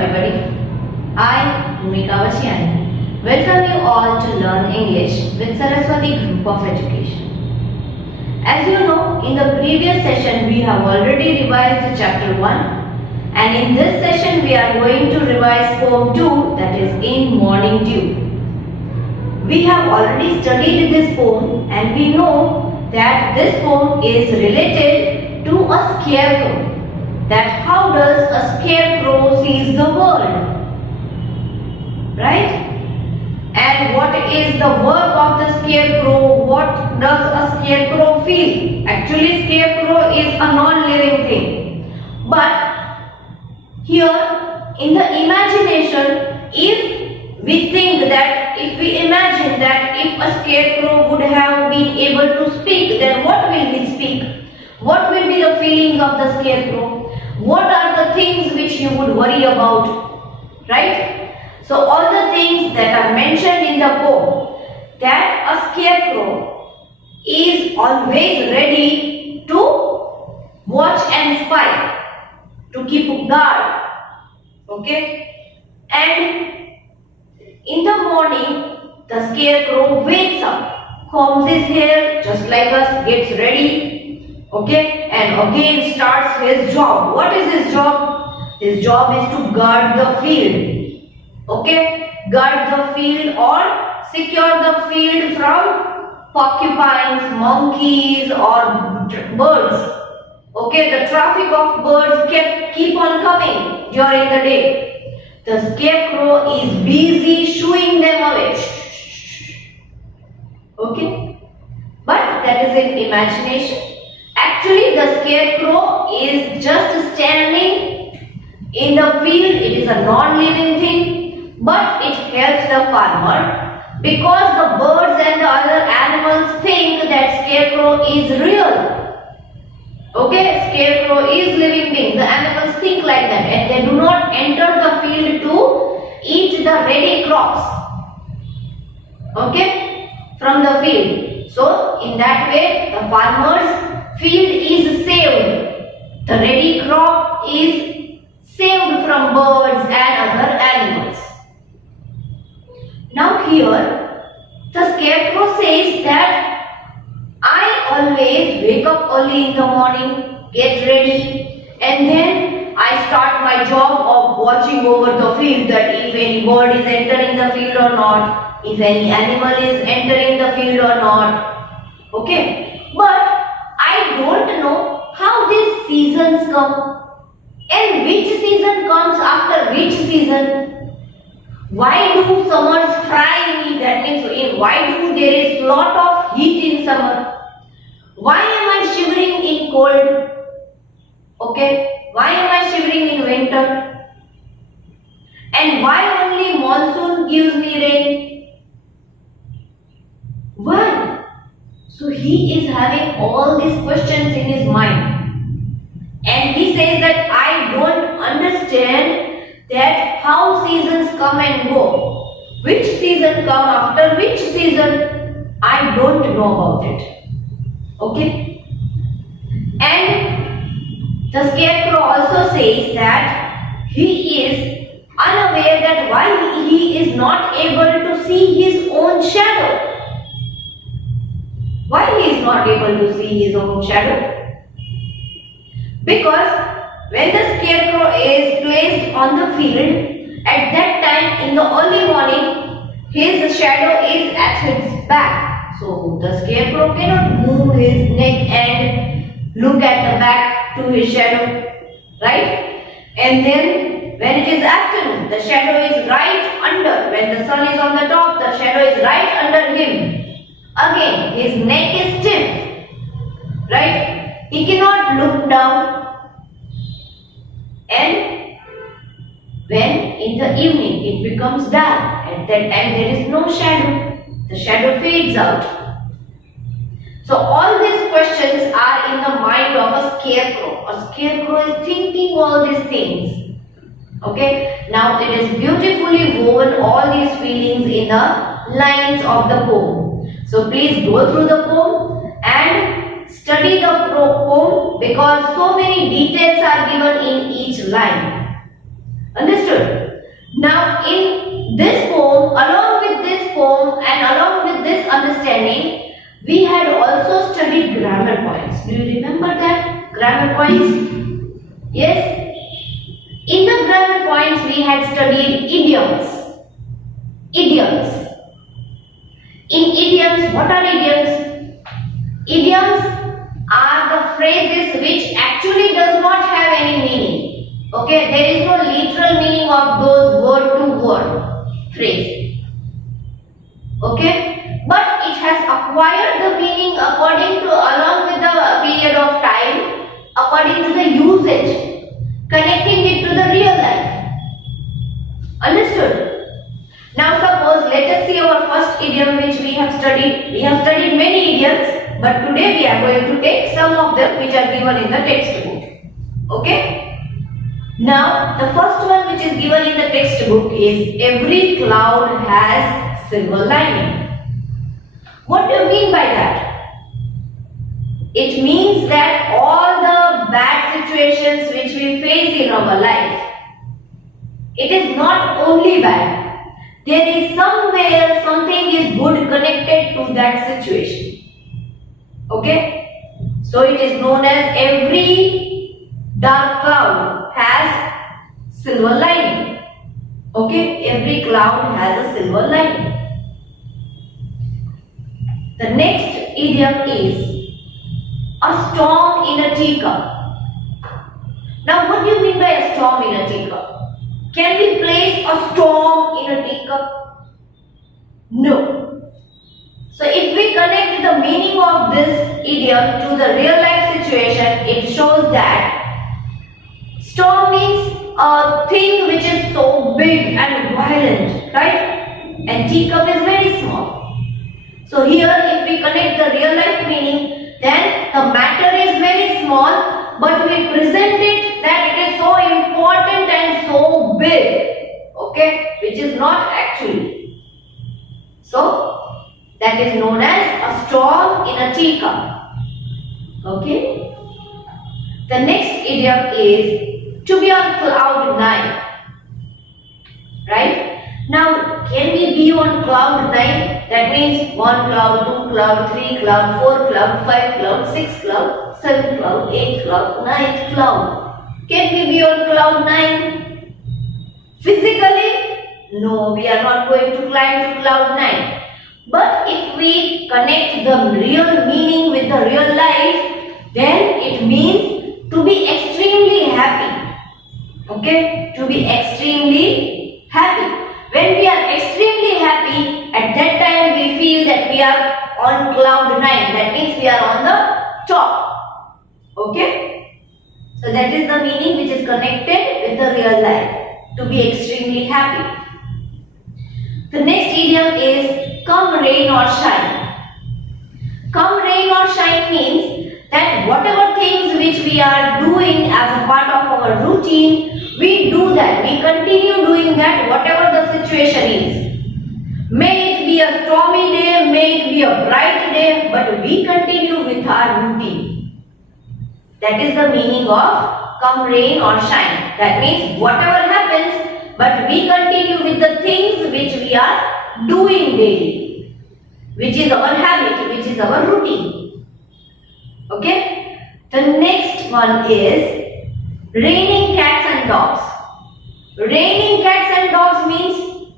everybody. I, Bhumika Vashyani, welcome you all to learn English with Saraswati Group of Education. As you know, in the previous session we have already revised chapter 1 and in this session we are going to revise poem 2, that is In Morning Dew. We have already studied this poem and we know that this poem is related to a scarecrow. That how does a scarecrow sees the world, right? And what is the work of the scarecrow? What does a scarecrow feel? Actually, scarecrow is a non-living thing. But here in the imagination, if we think that, if we imagine that if a scarecrow would have been able to speak, then what will he speak? What will be the feelings of the scarecrow? What are the things which you would worry about, right? So all the things that are mentioned in the poem, that a scarecrow is always ready to watch and spy, to keep guard, okay? And in the morning, the scarecrow wakes up, combs his hair just like us, gets ready, okay, and again starts his job. What is his job? His job is to guard the field, okay, guard the field or secure the field from porcupines, monkeys or birds, okay. The traffic of birds keep on coming during the day. The scarecrow is busy shooing them away, okay, but that is in imagination. Actually, the scarecrow is just standing in the field. It is a non-living thing, but it helps the farmer because the birds and the other animals think that scarecrow is real. Okay, scarecrow is living being. The animals think like that and they do not enter the field to eat the ready crops, okay, from the field. So, in that way, the farmer's field is saved. The ready crop is saved from birds and other animals. Now here, the scarecrow says that I always wake up early in the morning, get ready, and then I start my job of watching over the field, that if any bird is entering the field or not, if any animal is entering the field or not, okay. But I don't know how these seasons come and which season comes after which season. Why do summers fry me? That means why do there is lot of heat in summer? Why am I shivering in cold? Okay, why am I shivering in winter? And why only monsoon gives me rain? Why? So he is having all these questions in his mind. And he says that I don't understand that how seasons come and go. Which season come after which season? I don't know about it. Okay? And the scarecrow also says that he is unaware that why he is not able to see his own shadow. Why he is not able to see his own shadow? Because when the scarecrow is placed on the field, at that time in the early morning, his shadow is at his back. So the scarecrow cannot move his neck and look at the back to his shadow, right? And then when it is afternoon, the shadow is right under. When the sun is on the top, the shadow is right under him. Again, his neck is stiff, right? He cannot look down. And when in the evening it becomes dark, at that time there is no shadow. The shadow fades out. So all these questions are in the mind of a scarecrow. A scarecrow is thinking all these things. Okay. Now it is beautifully woven all these feelings in the lines of the poem. So please go through the poem and study the poem because so many details are given in each line. Understood? Now in this poem, along with this poem and along with this understanding, we had also studied grammar points. Do you remember that? Grammar points? Yes? In the grammar points we had studied idioms. Idioms. In idioms, what are idioms? Idioms are the phrases which actually does not have any meaning. Okay, there is no literal meaning of those word to word phrase. Okay, but it has acquired the meaning according to along with the period of time, according to the usage, connecting it to the real life. Understood? Now suppose let us see our first idiom which we have studied. We have studied many idioms, but today we are going to take some of them which are given in the textbook. Okay? Now the first one which is given in the textbook is every cloud has silver lining. What do you mean by that? It means that all the bad situations which we face in our life, it is not only bad. There is somewhere something is good connected to that situation. Okay? So it is known as every dark cloud has silver lining. Okay? Every cloud has a silver lining. The next idiom is a storm in a teacup. Now what do you mean by a storm in a teacup? Can we place a storm in a teacup? No. So if we connect the meaning of this idiom to the real life situation, it shows that storm means a thing which is so big and violent, right? And teacup is very small. So here if we connect the real life meaning, then the matter is very small, but we present it that it is so important and so big, okay, which is not actually. So that is known as a storm in a teacup. Okay. The next idiom is to be on cloud nine. Right? Now, can we be on cloud nine? That means 1 cloud, 2 cloud, 3 cloud, 4 cloud, 5 cloud, 6 cloud, 7 cloud, 8 cloud, 9 cloud. Can we be on cloud 9? Physically? No, we are not going to climb to cloud 9. But if we connect the real meaning with the real life, then it means to be extremely happy. Okay? To be extremely happy. When we are extremely happy, at that time we feel that we are on cloud 9. That means we are on the top. Okay? So that is the meaning which is connected with the real life. To be extremely happy. The next idiom is come rain or shine. Come rain or shine means that whatever things which we are doing as a part of our routine, we do that. We continue doing that whatever the situation is. May it be a stormy day, may it be a bright day, but we continue with our routine. That is the meaning of come rain or shine. That means whatever happens, but we continue with the things which we are doing daily, which is our habit, which is our routine. Okay? The next one is raining cats and dogs. Raining cats and dogs means,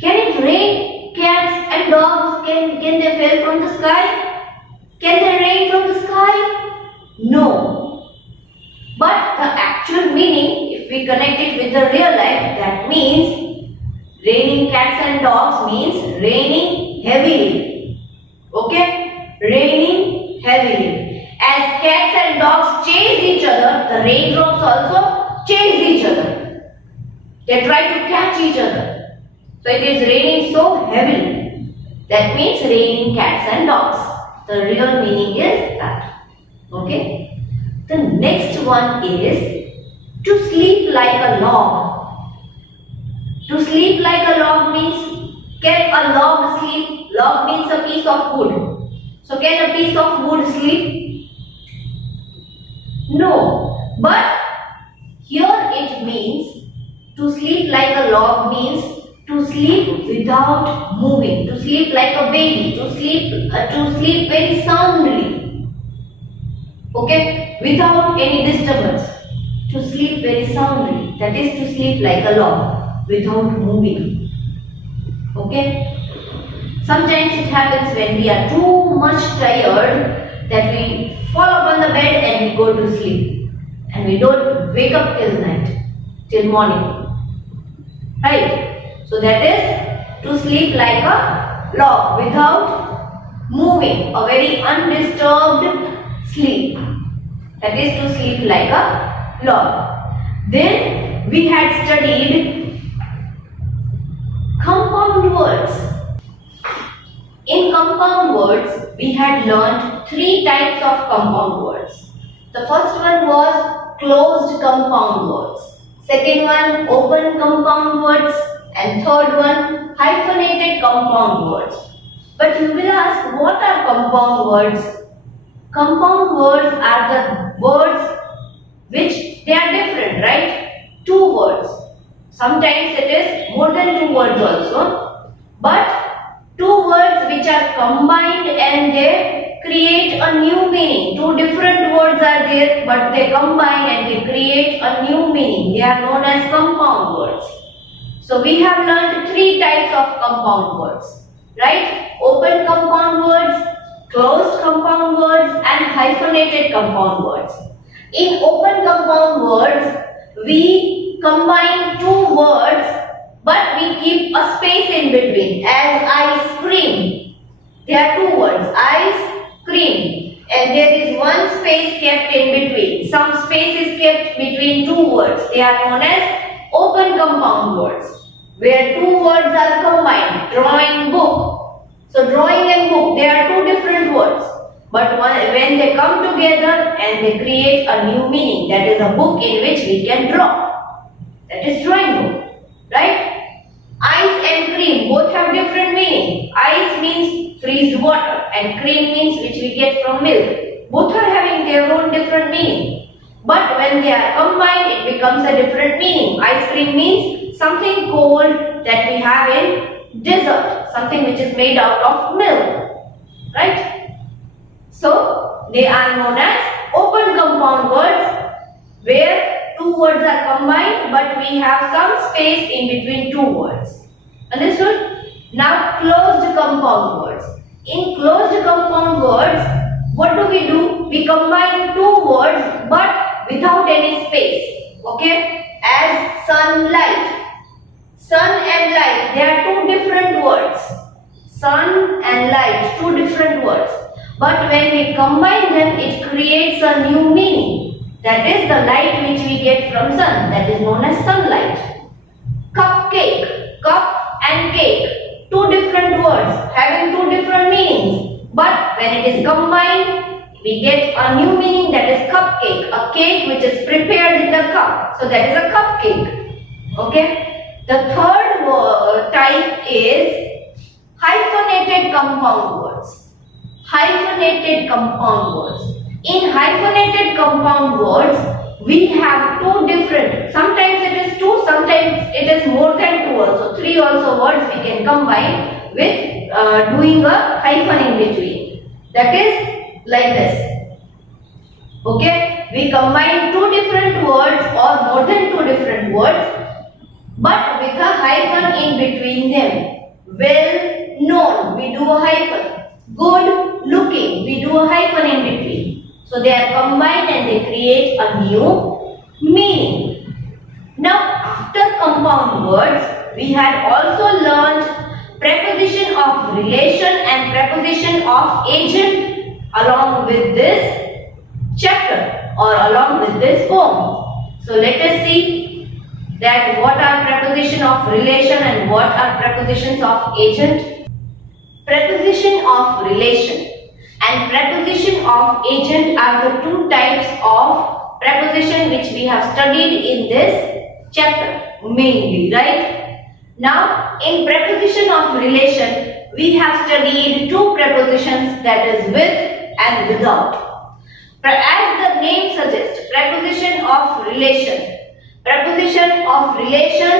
can it rain cats and dogs? Can they fall from the sky? Can they rain from the sky? No. But the actual meaning, if we connect it with the real life, that means raining cats and dogs means raining heavily. Okay? Raining heavily. As cats and dogs chase each other, the raindrops also chase each other. They try to catch each other. So it is raining so heavily. That means raining cats and dogs. The real meaning is that. Okay? The next one is to sleep like a log. To sleep like a log means, can a log sleep? Log means a piece of wood. So can a piece of wood sleep? No. But here it means To sleep like a log means to sleep without moving, to sleep like a baby, to sleep very soundly. Okay, without any disturbance. To sleep very soundly. That is to sleep like a log, without moving. Okay. Sometimes it happens when we are too much tired that we fall upon the bed and we go to sleep, and we don't wake up till night, till morning. Right? So that is to sleep like a log without moving, a very undisturbed sleep. That is to sleep like a log. Then we had studied compound words. In compound words, we had learned three types of compound words. The first one was closed compound words. Second one, open compound words. And third one, hyphenated compound words. But you will ask, what are compound words? Compound words are the words which they are different, right? Two words. Sometimes it is more than two words also. But two words which are combined and they create a new meaning. Two different words are there, but they combine and they create a new meaning. They are known as compound words. So we have learned three types of compound words, right? Open compound words, closed compound words, and hyphenated compound words. In open compound words, we combine two words, but we keep a space in between, as ice cream. There are two words, ice cream, and there is one space kept in between. Some space is kept between two words. They are known as open compound words, where two words are combined. Drawing, book. So drawing and book, they are two different words. But when they come together and they create a new meaning, that is a book in which we can draw. That is drawing book, right? Ice and cream both have different meaning. Ice means freezed water and cream means which we get from milk. Both are having their own different meaning. But when they are combined, it becomes a different meaning. Ice cream means something cold that we have in dessert, something which is made out of milk, right? So they are known as open compound words, where two words are combined but we have some space in between two words. Understood? Now closed compound words. In closed compound words, what do? We combine two words but without any space. Okay? As sunlight. Sun and light, they are two different words. Sun and light, two different words. But when we combine them, it creates a new meaning. That is the light which we get from sun. That is known as sunlight. Cupcake. Cup and cake. Two different words having two different meanings. But when it is combined, we get a new meaning, that is cupcake. A cake which is prepared in the cup. So that is a cupcake. Okay. The third type is hyphenated compound words. Hyphenated compound words. In hyphenated compound words, we have two different, sometimes it is two, sometimes it is more than two also. Three also words we can combine with doing a hyphen in between. That is like this. Okay, we combine two different words or more than two different words, but with a hyphen in between them. Well known, we do a hyphen. Good looking, we do a hyphen in between. So they are combined and they create a new meaning. Now after compound words, we had also learned preposition of relation and preposition of agent along with this chapter or along with this poem. So let us see that what are preposition of relation and what are prepositions of agent. Preposition of relation and preposition of agent are the two types of preposition which we have studied in this chapter mainly, right? Now in preposition of relation, we have studied two prepositions, that is with and without. As the name suggests, preposition of relation. preposition of relation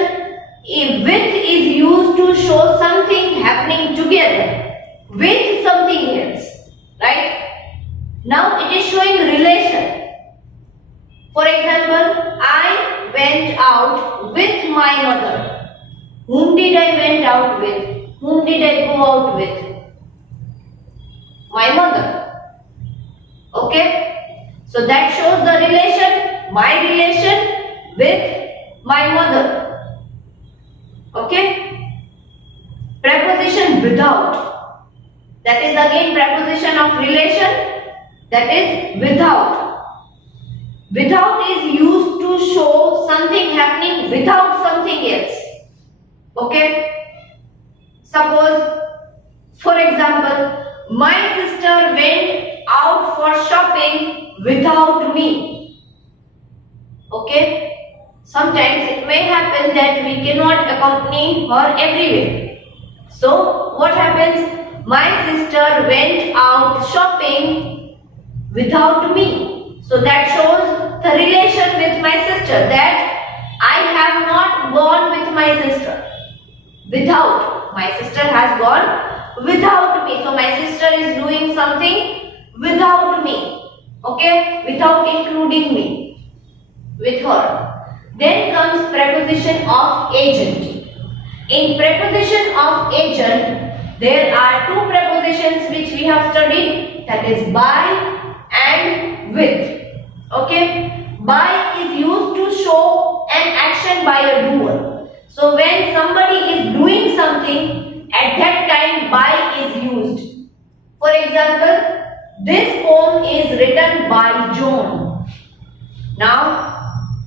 with is used to show something happening together with something else, right? Now it is showing relation. For example, I went out with my mother. Whom did I went out with? Whom did I go out with? My mother. Okay? So that shows the relation, my relation with my mother. Okay? Preposition without. That is again preposition of relation. That is without. Without is used to show something happening without something else. Okay? Suppose, for example, my sister went out for shopping without me. Okay? Sometimes it may happen that we cannot accompany her everywhere. So, what happens? My sister went out shopping without me. So, that shows the relation with my sister, that I have not gone with my sister. Without. My sister has gone without me. So, my sister is doing something without me. Okay? Without including me. With her. Then comes preposition of agent. In preposition of agent, there are two prepositions which we have studied, that is by and with. Okay? By is used to show an action by a doer. So when somebody is doing something, at that time by is used. For example, this poem is written by John. Now,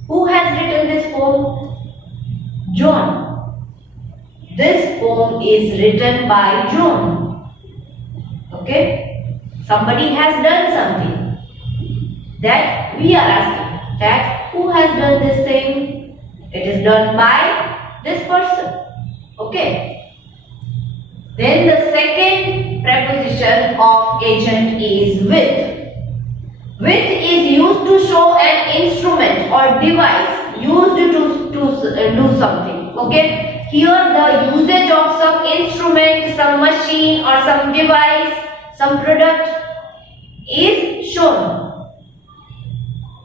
who has written this poem? John. This poem is written by John. Okay? Somebody has done something. That we are asking. That who has done this thing? It is done by this person. Okay? Then the second preposition of agent is with. With is used to show an instrument or device used to do something. Okay? Here the usage of some instrument, some machine or some device, some product is shown.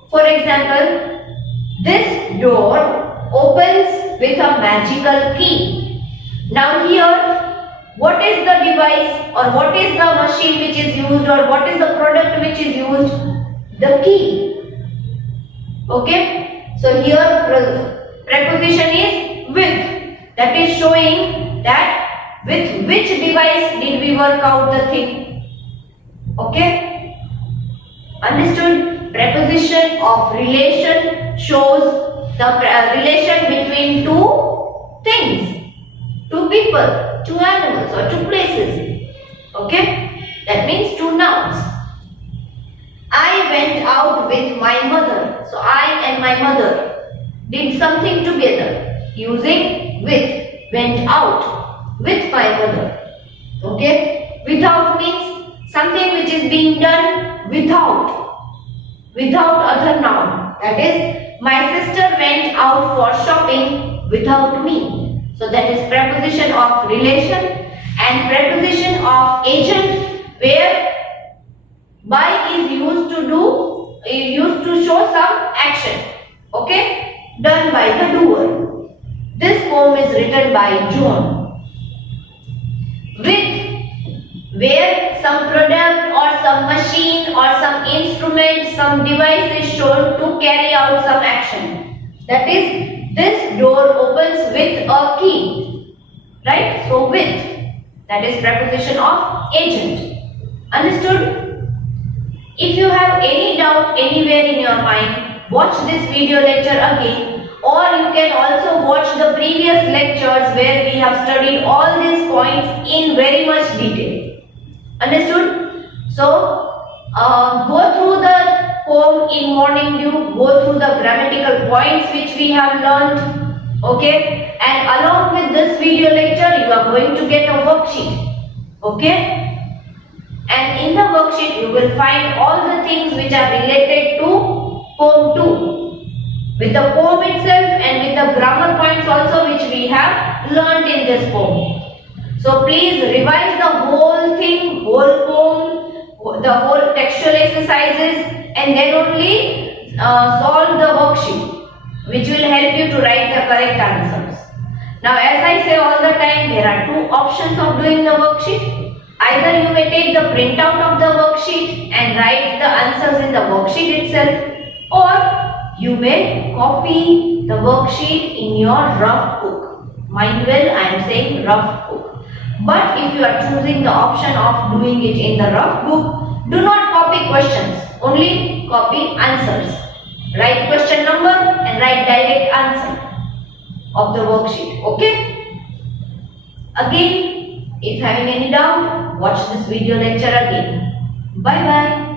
For example, this door opens with a magical key. Now here, what is the device or what is the machine which is used or what is the product which is used? The key. Okay? So here preposition is with. That is showing that with which device did we work out the thing. Okay? Understood? Preposition of relation shows the relation between two things, two people, two animals or two places. Okay? That means two nouns. I went out with my mother. So I and my mother did something together using with. Went out with my mother. Okay? Without means something which is being done without. Without other noun. That is, my sister went out for shopping without me. So that is preposition of relation and preposition of agent, where by is used to show some action. Okay? Done by the doer. This poem is written by John. With, where some product or some machine or some instrument, some device is shown to carry out some action. That is, this door opens with a key. Right? So with, that is preposition of agent. Understood? If you have any doubt anywhere in your mind, watch this video lecture again. Or you can also watch the previous lectures where we have studied all these points in very much detail. Understood? So, go through the poem in morning dew, go through the grammatical points which we have learned. Okay? And along with this video lecture, you are going to get a worksheet. Okay? And in the worksheet, you will find all the things which are related to poem 2. with the poem itself and with the grammar points also which we have learned in this poem. So please revise the whole thing, whole poem, the whole textual exercises, and then only solve the worksheet, which will help you to write the correct answers. Now as I say all the time, there are two options of doing the worksheet. Either you may take the printout of the worksheet and write the answers in the worksheet itself, or you may copy the worksheet in your rough book. Mind well, I am saying rough book. But if you are choosing the option of doing it in the rough book, do not copy questions, only copy answers. Write question number and write direct answer of the worksheet. Okay? Again, if having any doubt, watch this video lecture again. Bye bye.